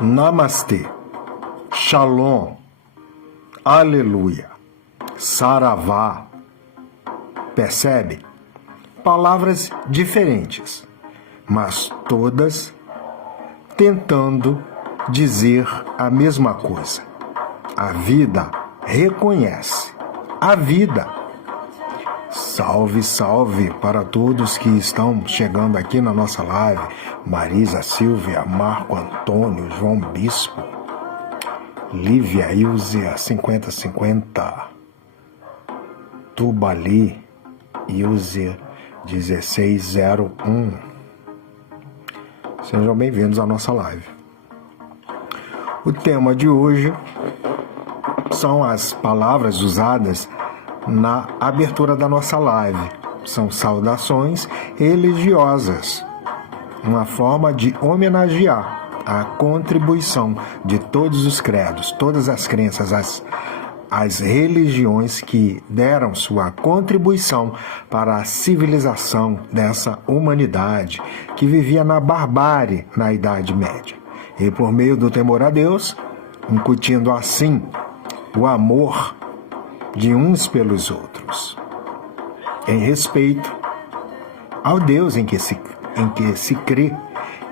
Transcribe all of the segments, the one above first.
Namastê, Shalom, Aleluia, Saravá. Percebe? Palavras diferentes, mas todas tentando dizer a mesma coisa. A vida reconhece a vida. Salve, salve para todos que estão chegando aqui na nossa live. Marisa, Silvia, Marco Antônio, João Bispo, Lívia, Ilzia, 5050, Tubali, Ilzia, 1601. Sejam bem-vindos à nossa live. O tema de hoje são as palavras usadas na abertura da nossa live. São saudações religiosas, uma forma de homenagear a contribuição de todos os credos, todas as crenças, as religiões que deram sua contribuição para a civilização dessa humanidade que vivia na barbárie na Idade Média. E por meio do temor a Deus, incutindo assim o amor de uns pelos outros, em respeito ao Deus em que se crê.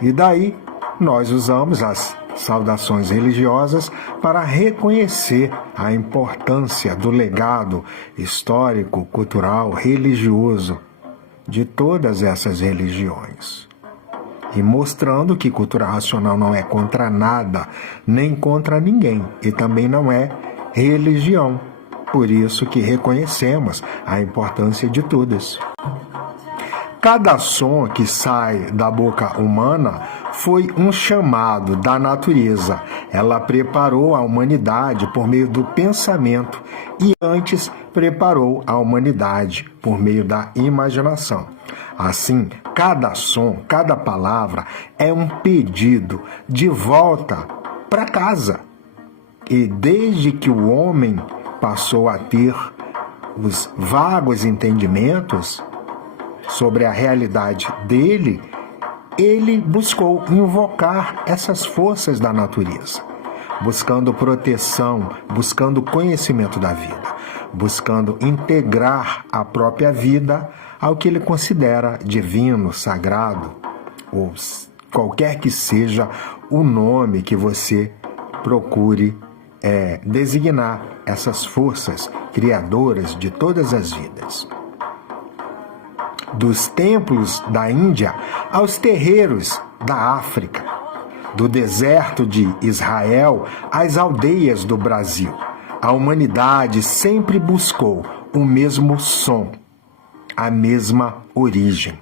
E daí nós usamos as saudações religiosas para reconhecer a importância do legado histórico, cultural, religioso de todas essas religiões. E mostrando que cultura racional não é contra nada, nem contra ninguém, e também não é religião. Por isso que reconhecemos a importância de todas. Cada som que sai da boca humana foi um chamado da natureza. Ela preparou a humanidade por meio do pensamento e antes preparou a humanidade por meio da imaginação. Assim, cada som, cada palavra é um pedido de volta para casa. E desde que o homem passou a ter os vagos entendimentos sobre a realidade dele, ele buscou invocar essas forças da natureza, buscando proteção, buscando conhecimento da vida, buscando integrar a própria vida ao que ele considera divino, sagrado, ou qualquer que seja o nome que você procure designar essas forças criadoras de todas as vidas. Dos templos da Índia aos terreiros da África, do deserto de Israel às aldeias do Brasil, a humanidade sempre buscou o mesmo som, a mesma origem,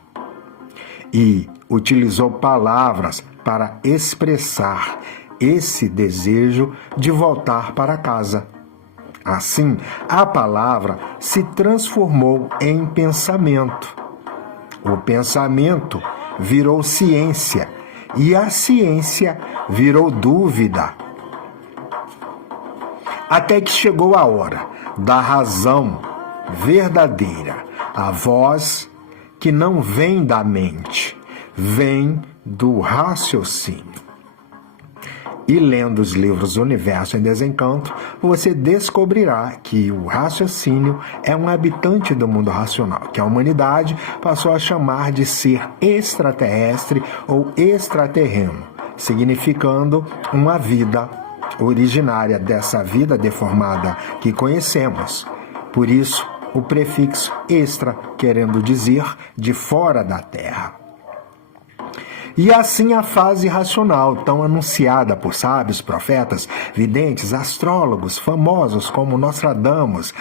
e utilizou palavras para expressar esse desejo de voltar para casa. Assim, a palavra se transformou em pensamento. O pensamento virou ciência e a ciência virou dúvida. Até que chegou a hora da razão verdadeira, a voz que não vem da mente, vem do raciocínio. E lendo os livros Universo em Desencanto, você descobrirá que o raciocínio é um habitante do mundo racional, que a humanidade passou a chamar de ser extraterrestre ou extraterreno, significando uma vida originária dessa vida deformada que conhecemos. Por isso, o prefixo extra, querendo dizer de fora da Terra. E assim a fase racional, tão anunciada por sábios, profetas, videntes, astrólogos, famosos como Nostradamus,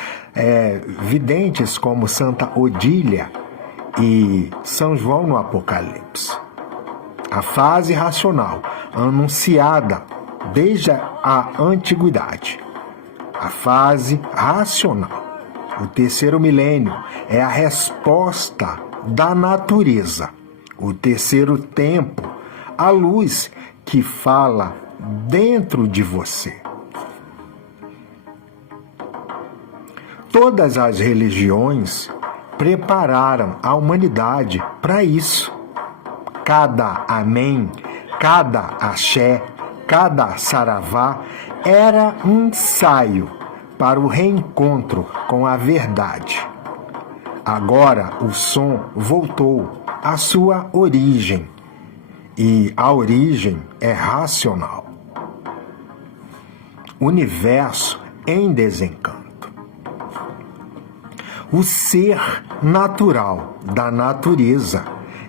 videntes como Santa Odília e São João no Apocalipse. A fase racional, anunciada desde a antiguidade. A fase racional, o terceiro milênio, é a resposta da natureza. O terceiro tempo, a luz que fala dentro de você. todas as religiões prepararam a humanidade para isso. Cada amém, cada axé, cada saravá era um ensaio para o reencontro com a verdade. Agora o som voltou à sua origem, e a origem é racional. Universo em desencanto. O ser natural da natureza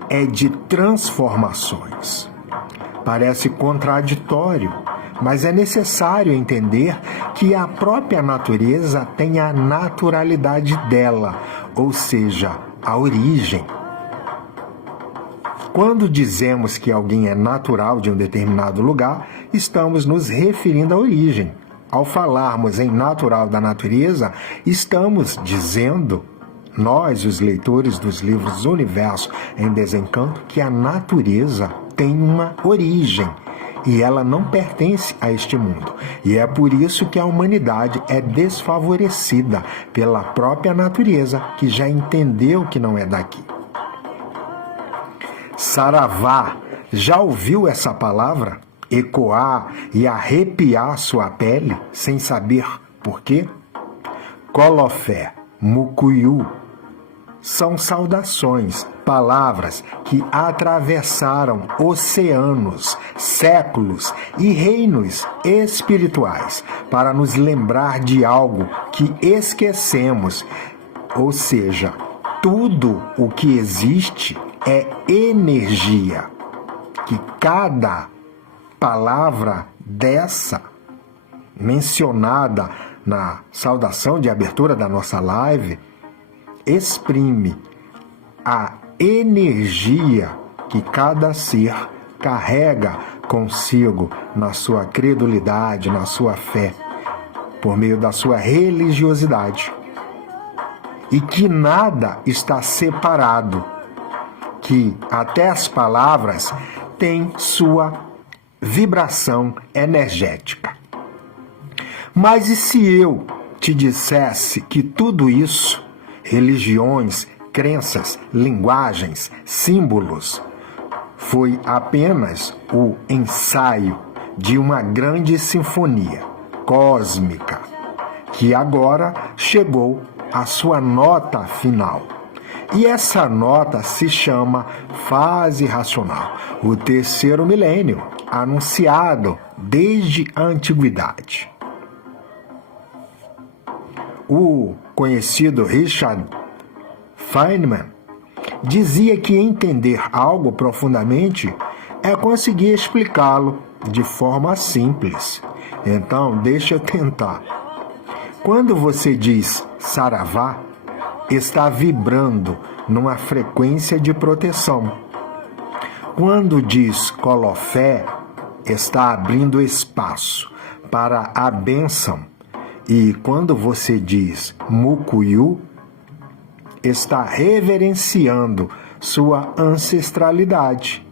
é de transformações. Parece contraditório, mas é necessário entender que a própria natureza tem a naturalidade dela, ou seja, a origem. Quando dizemos que alguém é natural de um determinado lugar, estamos nos referindo à origem. Ao falarmos em natural da natureza, estamos dizendo, nós, os leitores dos livros Universo em Desencanto, que a natureza tem uma origem e ela não pertence a este mundo. E é por isso que a humanidade é desfavorecida pela própria natureza, que já entendeu que não é daqui. Saravá, já ouviu essa palavra ecoar e arrepiar sua pele sem saber por quê? Colofé, Mucuyu, são saudações, palavras que atravessaram oceanos, séculos e reinos espirituais para nos lembrar de algo que esquecemos, ou seja, tudo o que existe é energia, que cada palavra dessa mencionada na saudação de abertura da nossa live exprime a energia que cada ser carrega consigo na sua credulidade, na sua fé, por meio da sua religiosidade. E que nada está separado, que até as palavras têm sua vibração energética. Mas e se eu te dissesse que tudo isso, religiões, crenças, linguagens, símbolos, foi apenas o ensaio de uma grande sinfonia cósmica, que agora chegou à sua nota final? E essa nota se chama fase racional, o terceiro milênio, anunciado desde a antiguidade. O conhecido Richard Feynman dizia que entender algo profundamente é conseguir explicá-lo de forma simples. Então, deixa eu tentar. Quando você diz saravá, está vibrando numa frequência de proteção. Quando diz colofé, está abrindo espaço para a bênção. E quando você diz mucuyu, está reverenciando sua ancestralidade.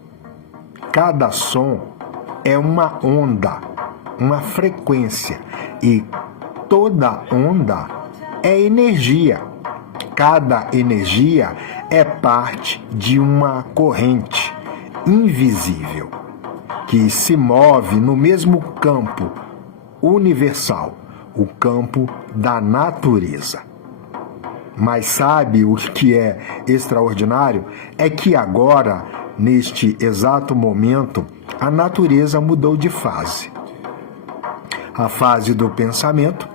Cada som é uma onda, uma frequência, e toda onda é energia. Cada energia é parte de uma corrente invisível que se move no mesmo campo universal, o campo da natureza. Mas sabe o que é extraordinário? É que agora, neste exato momento, a natureza mudou de fase. A fase do pensamento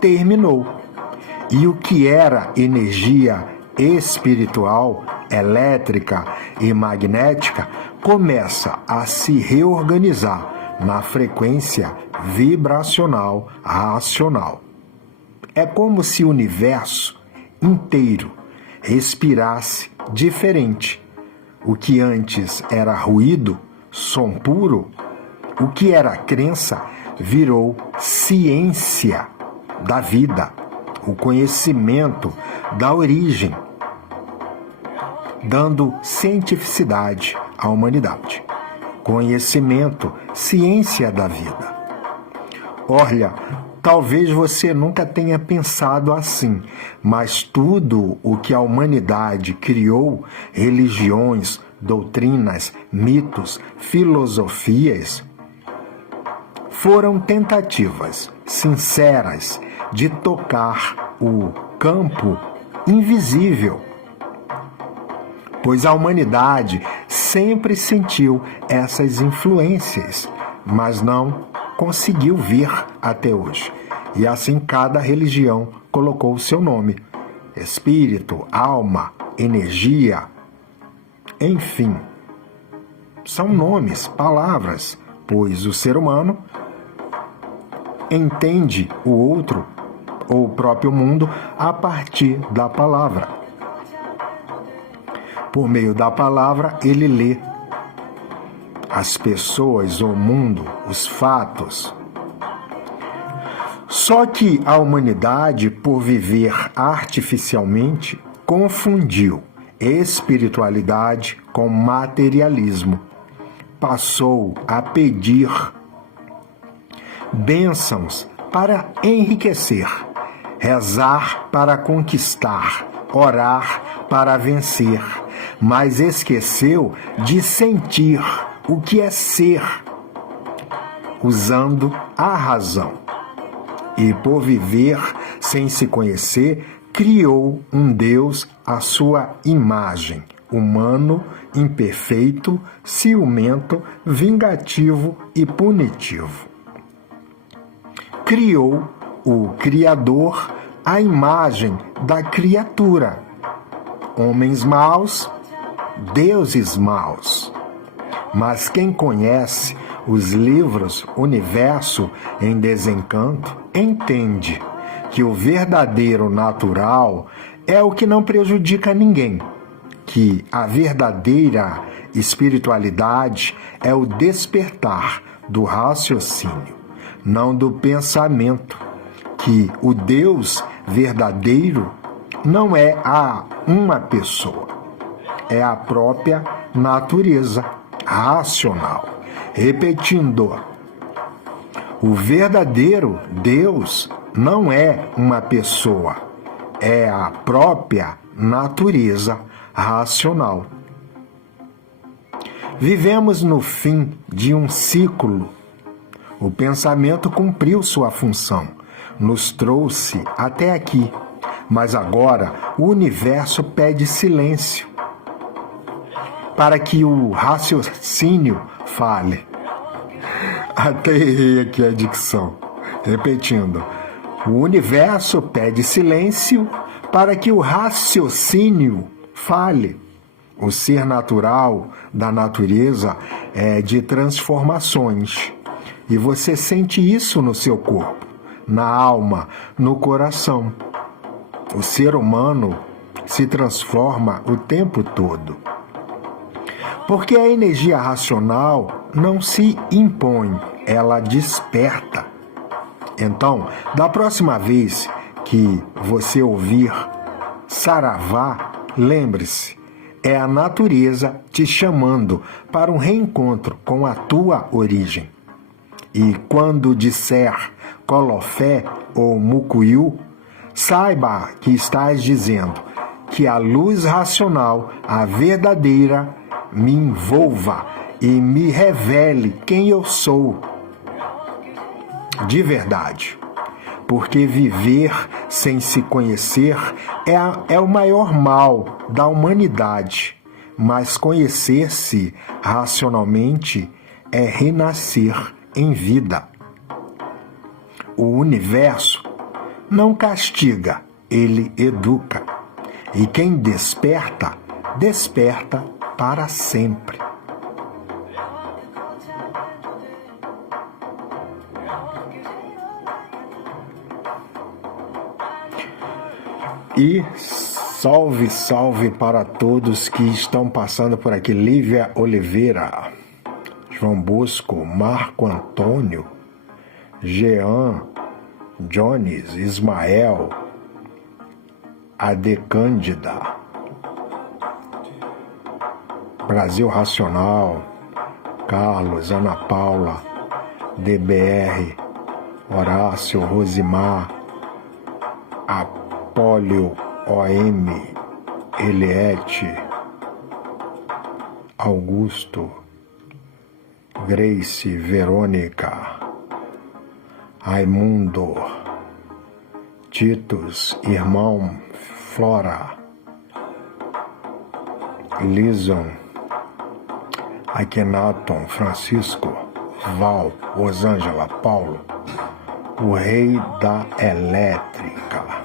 terminou. E o que era energia espiritual, elétrica e magnética começa a se reorganizar na frequência vibracional racional. É como se o universo inteiro respirasse diferente. O que antes era ruído, som puro, o que era crença, virou ciência da vida, o conhecimento da origem, dando cientificidade à humanidade. Conhecimento, ciência da vida. Olha, Talvez você nunca tenha pensado assim, mas tudo o que a humanidade criou, religiões, doutrinas, mitos, filosofias, foram tentativas sinceras de tocar o campo invisível, pois a humanidade sempre sentiu essas influências, mas não conseguiu vir até hoje. E assim cada religião colocou o seu nome: espírito, alma, energia, enfim. São nomes, palavras, pois o ser humano entende o outro ou o próprio mundo a partir da palavra. Por meio da palavra, ele lê as pessoas, o mundo, os fatos. Só que a humanidade, por viver artificialmente, confundiu espiritualidade com materialismo. Passou a pedir bênçãos para enriquecer, rezar para conquistar, orar para vencer, mas esqueceu de sentir o que é ser, usando a razão. E por viver sem se conhecer, criou um Deus à sua imagem, humano, imperfeito, ciumento, vingativo e punitivo. Criou o Criador à imagem da criatura, homens maus, deuses maus. Mas quem conhece os livros Universo em Desencanto entende que o verdadeiro natural é o que não prejudica ninguém, que a verdadeira espiritualidade é o despertar do raciocínio, não do pensamento, que o Deus verdadeiro não é uma pessoa, é a própria natureza racional. Repetindo, o verdadeiro Deus não é uma pessoa, é a própria natureza racional. Vivemos no fim de um ciclo. O pensamento cumpriu sua função, nos trouxe até aqui, mas agora o universo pede silêncio para que o raciocínio fale. Até errei aqui a dicção. Repetindo, o universo pede silêncio para que o raciocínio fale. O ser natural da natureza é de transformações. E você sente isso no seu corpo, na alma, no coração. O ser humano se transforma o tempo todo. Porque a energia racional não se impõe, ela desperta. Então, da próxima vez que você ouvir saravá, lembre-se, é a natureza te chamando para um reencontro com a tua origem. E quando disser colofé ou mucuyu, saiba que estás dizendo que a luz racional, a verdadeira, me envolva e me revele quem eu sou de verdade. Porque viver sem se conhecer é o maior mal da humanidade, mas conhecer-se racionalmente é renascer em vida. O universo não castiga, ele educa. E quem desperta, desperta para sempre. E salve, salve para todos que estão passando por aqui. Lívia Oliveira, João Bosco, Marco Antônio, Jean, Jones, Ismael, Ade Cândida, Brasil Racional, Carlos, Ana Paula, DBR, Horácio, Rosimar, Apólio, O.M., Eliette, Augusto, Grace, Verônica, Raimundo, Titus, irmão, Flora, Lison, Akhenaton, Francisco, Val, Rosângela, Paulo, o rei da elétrica,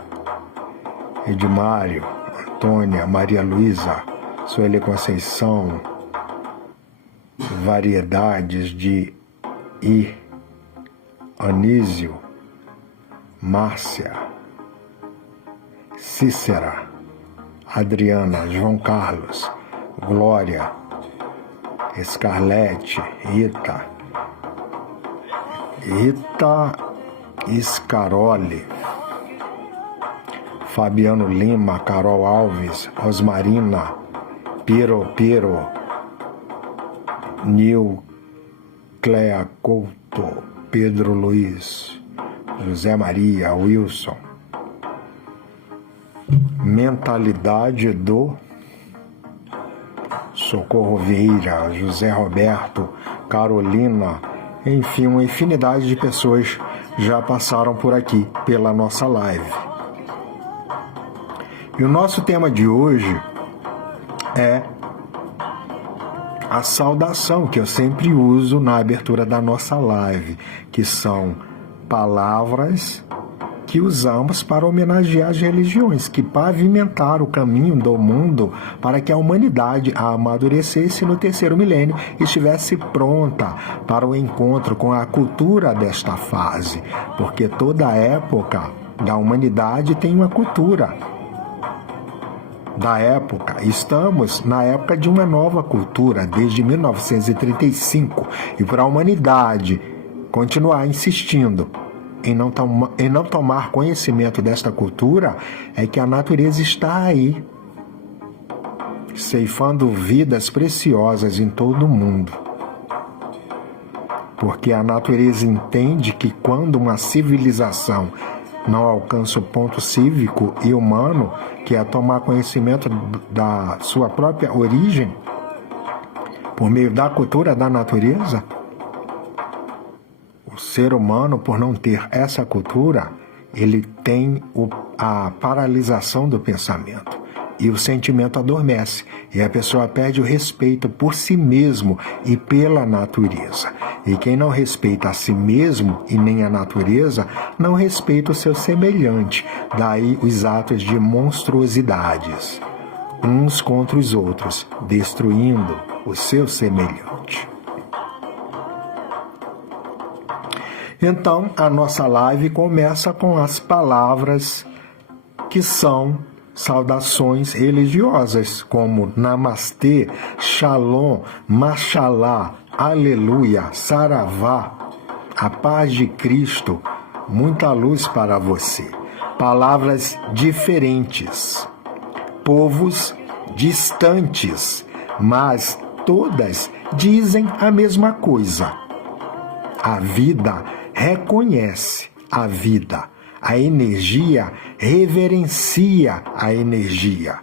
Edmário, Antônia, Maria Luísa, Sueli Conceição, variedades de I, Anísio, Márcia, Cícera, Adriana, João Carlos, Glória, Scarlett, Rita Scaroli, Fabiano Lima, Carol Alves, Rosmarina, Piro, Nil, Clea Couto, Pedro Luiz, José Maria, Wilson. Mentalidade do Socorro Vieira, José Roberto, Carolina, enfim, uma infinidade de pessoas já passaram por aqui, pela nossa live. E o nosso tema de hoje é a saudação que eu sempre uso na abertura da nossa live, que são palavras que usamos para homenagear as religiões que pavimentaram o caminho do mundo para que a humanidade amadurecesse no terceiro milênio e estivesse pronta para o encontro com a cultura desta fase, porque toda época da humanidade tem uma cultura da época. Estamos na época de uma nova cultura, desde 1935, e para a humanidade continuar insistindo em não tomar conhecimento desta cultura, é que a natureza está aí, ceifando vidas preciosas em todo o mundo. Porque a natureza entende que quando uma civilização não alcança o ponto cívico e humano, que é tomar conhecimento da sua própria origem, por meio da cultura da natureza, o ser humano, por não ter essa cultura, ele tem a paralisação do pensamento. E o sentimento adormece. E a pessoa perde o respeito por si mesmo e pela natureza. E quem não respeita a si mesmo e nem a natureza, não respeita o seu semelhante. Daí os atos de monstruosidades, uns contra os outros, destruindo o seu semelhante. Então, a nossa live começa com as palavras que são saudações religiosas, como Namastê, Shalom, Mashallah, Aleluia, Saravá, a paz de Cristo, muita luz para você. Palavras diferentes, povos distantes, mas todas dizem a mesma coisa. A vida reconhece a vida. A energia reverencia a energia.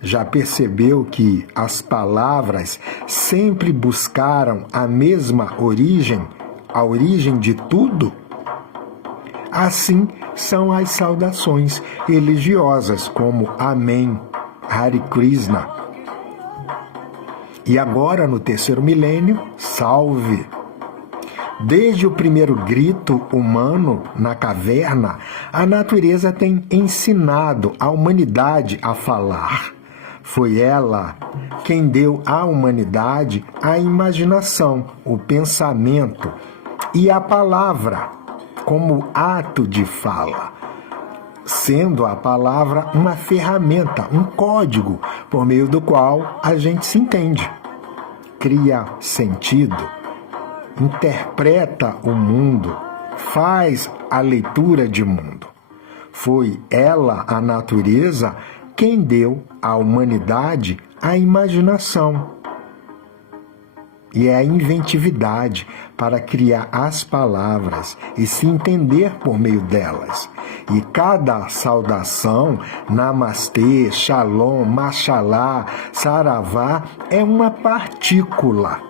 Já percebeu que as palavras sempre buscaram a mesma origem, a origem de tudo? Assim são as saudações religiosas, como Amém, Hare Krishna. E agora, no terceiro milênio, Salve. Desde o primeiro grito humano na caverna, a natureza tem ensinado a humanidade a falar. Foi ela quem deu à humanidade a imaginação, o pensamento e a palavra como ato de fala, sendo a palavra uma ferramenta, um código por meio do qual a gente se entende, cria sentido, interpreta o mundo, faz a leitura de mundo. Foi ela, a natureza, quem deu à humanidade a imaginação e a inventividade para criar as palavras e se entender por meio delas. E cada saudação, namastê, shalom, mashallah, saravá, é uma partícula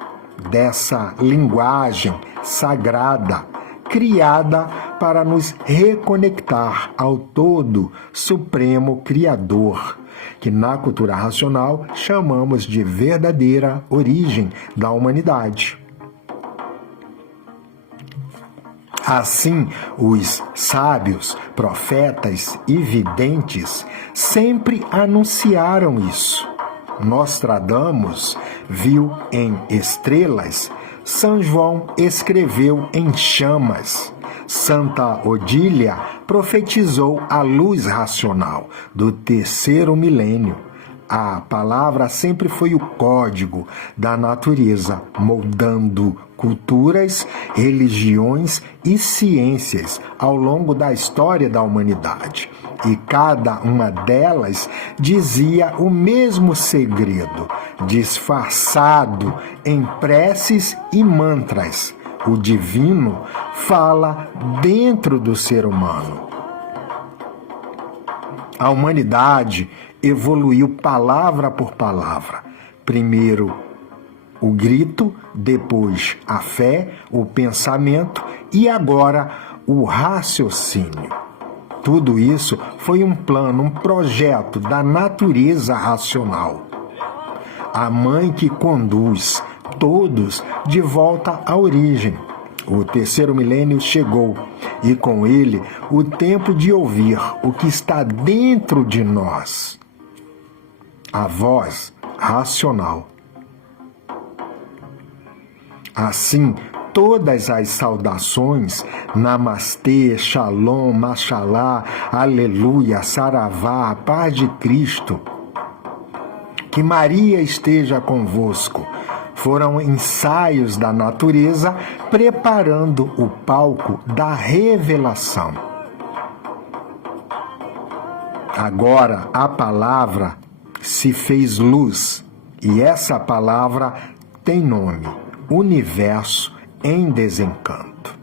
dessa linguagem sagrada, criada para nos reconectar ao todo supremo Criador, que na cultura racional chamamos de verdadeira origem da humanidade. Assim, os sábios, profetas e videntes sempre anunciaram isso. Nostradamus viu em estrelas, São João escreveu em chamas, Santa Odília profetizou a luz racional do terceiro milênio. A palavra sempre foi o código da natureza, moldando culturas, religiões e ciências ao longo da história da humanidade. E cada uma delas dizia o mesmo segredo, disfarçado em preces e mantras. O divino fala dentro do ser humano. A humanidade evoluiu palavra por palavra. Primeiro o grito, depois a fé, o pensamento e agora o raciocínio. Tudo isso foi um plano, um projeto da natureza racional. A mãe que conduz todos de volta à origem. O terceiro milênio chegou e com ele o tempo de ouvir o que está dentro de nós. A voz racional. Assim, todas as saudações, namastê, shalom, mashallah, aleluia, saravá, paz de Cristo, que Maria esteja convosco, foram ensaios da natureza preparando o palco da revelação. Agora a palavra se fez luz e essa palavra tem nome: Universo em Desencanto.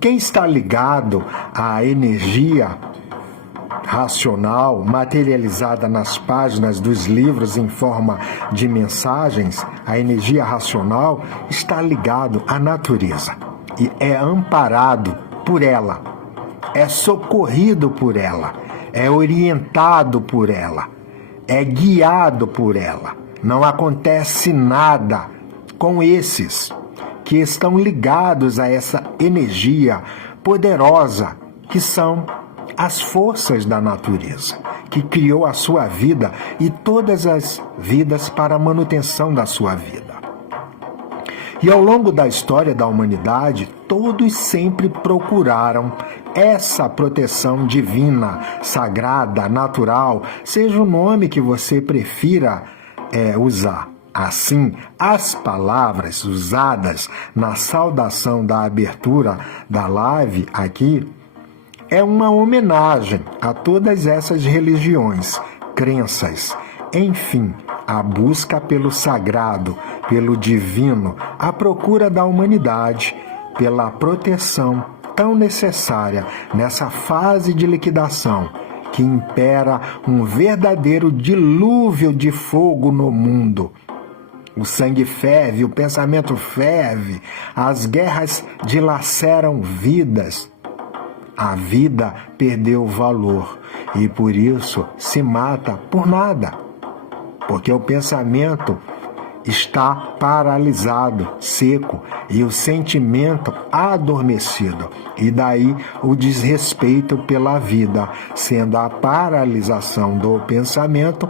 Quem está ligado à energia racional materializada nas páginas dos livros em forma de mensagens, a energia racional está ligado à natureza e é amparado por ela, é socorrido por ela, é orientado por ela, é guiado por ela. Não acontece nada com esses que estão ligados a essa energia poderosa que são as forças da natureza, que criou a sua vida e todas as vidas para a manutenção da sua vida. E ao longo da história da humanidade, todos sempre procuraram essa proteção divina, sagrada, natural, seja o nome que você prefira usar. Assim, as palavras usadas na saudação da abertura da live aqui é uma homenagem a todas essas religiões, crenças, enfim, a busca pelo sagrado, pelo divino, a procura da humanidade, pela proteção tão necessária nessa fase de liquidação que impera um verdadeiro dilúvio de fogo no mundo. O sangue ferve, o pensamento ferve, as guerras dilaceram vidas. A vida perdeu valor e por isso se mata por nada, porque o pensamento está paralisado, seco, e o sentimento adormecido. E daí o desrespeito pela vida, sendo a paralisação do pensamento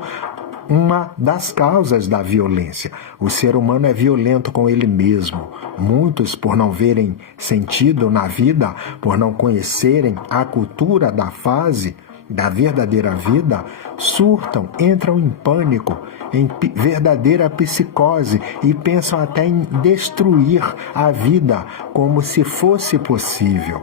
uma das causas da violência. O ser humano é violento com ele mesmo. Muitos, por não verem sentido na vida, por não conhecerem a cultura da fase da verdadeira vida, surtam, entram em pânico, em verdadeira psicose e pensam até em destruir a vida como se fosse possível.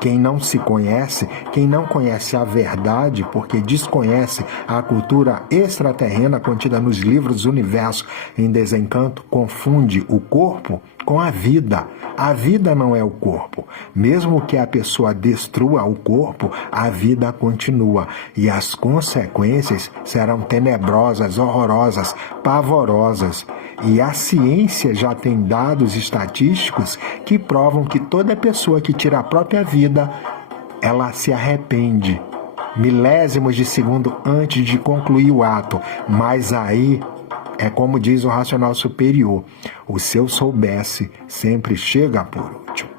Quem não se conhece, quem não conhece a verdade, porque desconhece a cultura extraterrena contida nos livros do universo em desencanto, confunde o corpo com a vida. A vida não é o corpo. Mesmo que a pessoa destrua o corpo, a vida continua. E as consequências serão tenebrosas, horrorosas, pavorosas. E a ciência já tem dados estatísticos que provam que toda pessoa que tira a própria vida, ela se arrepende. Milésimos de segundo antes de concluir o ato. Mas aí, é como diz o racional superior, o se eu soubesse sempre chega por último.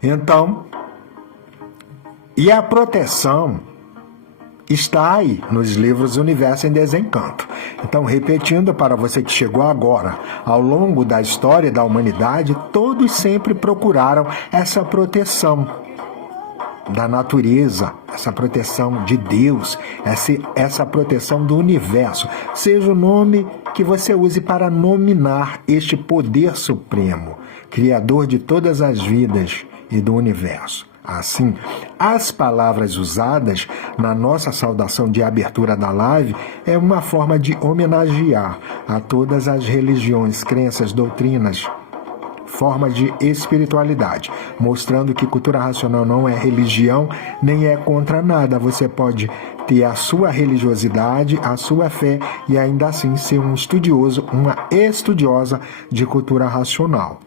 Então, e a proteção está aí nos livros Universo em Desencanto. Então, repetindo para você que chegou agora, ao longo da história da humanidade, todos sempre procuraram essa proteção da natureza, essa proteção de Deus, essa proteção do universo, seja o nome que você use para nominar este poder supremo, criador de todas as vidas e do universo. Assim, as palavras usadas na nossa saudação de abertura da live é uma forma de homenagear a todas as religiões, crenças, doutrinas, formas de espiritualidade, mostrando que cultura racional não é religião, nem é contra nada. Você pode ter a sua religiosidade, a sua fé e ainda assim ser um estudioso, uma estudiosa de cultura racional.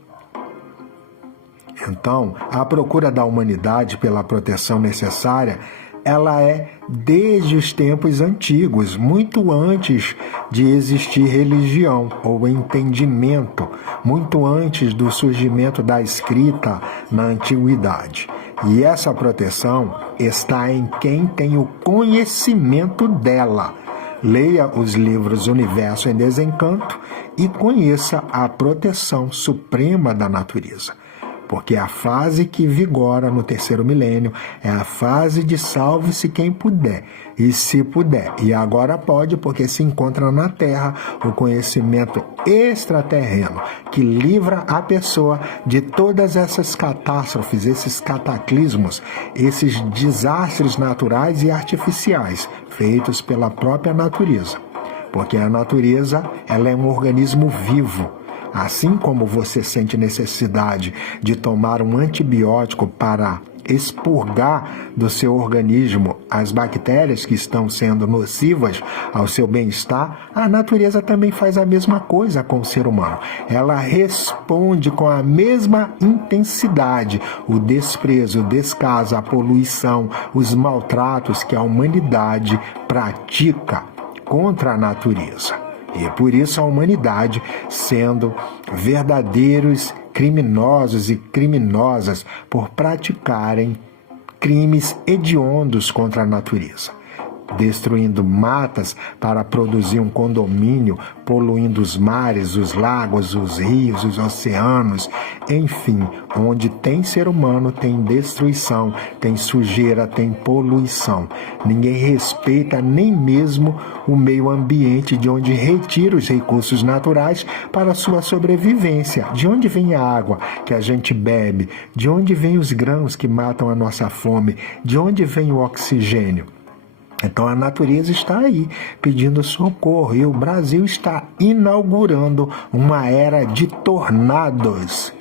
Então, a procura da humanidade pela proteção necessária, ela é desde os tempos antigos, muito antes de existir religião ou entendimento, muito antes do surgimento da escrita na antiguidade. E essa proteção está em quem tem o conhecimento dela. Leia os livros Universo em Desencanto e conheça a proteção suprema da natureza. Porque a fase que vigora no terceiro milênio é a fase de salve-se quem puder, e se puder. E agora pode, porque se encontra na Terra o conhecimento extraterreno, que livra a pessoa de todas essas catástrofes, esses cataclismos, esses desastres naturais e artificiais, feitos pela própria natureza. Porque a natureza, ela é um organismo vivo. Assim como você sente necessidade de tomar um antibiótico para expurgar do seu organismo as bactérias que estão sendo nocivas ao seu bem-estar, a natureza também faz a mesma coisa com o ser humano. Ela responde com a mesma intensidade o desprezo, o descaso, a poluição, os maltratos que a humanidade pratica contra a natureza. E por isso a humanidade, sendo verdadeiros criminosos e criminosas por praticarem crimes hediondos contra a natureza, destruindo matas para produzir um condomínio, poluindo os mares, os lagos, os rios, os oceanos, enfim, onde tem ser humano tem destruição, tem sujeira, tem poluição. Ninguém respeita nem mesmo o meio ambiente de onde retira os recursos naturais para sua sobrevivência. De onde vem a água que a gente bebe? De onde vem os grãos que matam a nossa fome? De onde vem o oxigênio? Então a natureza está aí pedindo socorro e o Brasil está inaugurando uma era de tornados.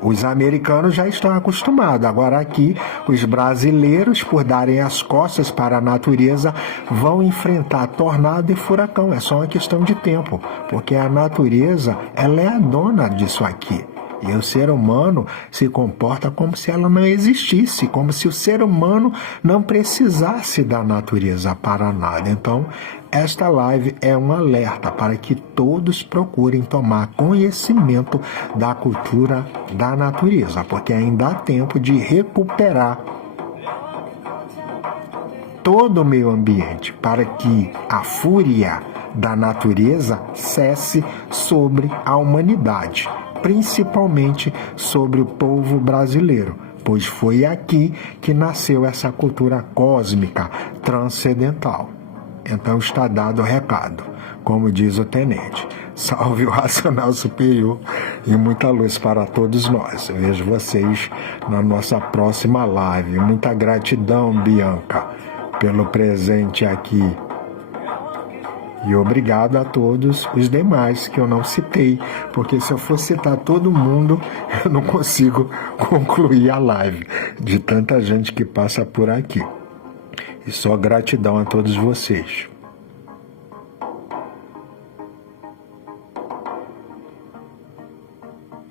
Os americanos já estão acostumados, agora aqui os brasileiros, por darem as costas para a natureza, vão enfrentar tornado e furacão. É só uma questão de tempo, porque a natureza, ela é a dona disso aqui. E o ser humano se comporta como se ela não existisse, como se o ser humano não precisasse da natureza para nada. Então, esta live é um alerta para que todos procurem tomar conhecimento da cultura da natureza, porque ainda há tempo de recuperar todo o meio ambiente para que a fúria da natureza cesse sobre a humanidade, principalmente sobre o povo brasileiro, pois foi aqui que nasceu essa cultura cósmica transcendental. Então está dado o recado, como diz o tenente. salve o racional superior e muita luz para todos nós. Eu vejo vocês na nossa próxima live. Muita gratidão, Bianca, pelo presente aqui. E obrigado a todos os demais que eu não citei, porque se eu for citar todo mundo, eu não consigo concluir a live de tanta gente que passa por aqui. E só gratidão a todos vocês.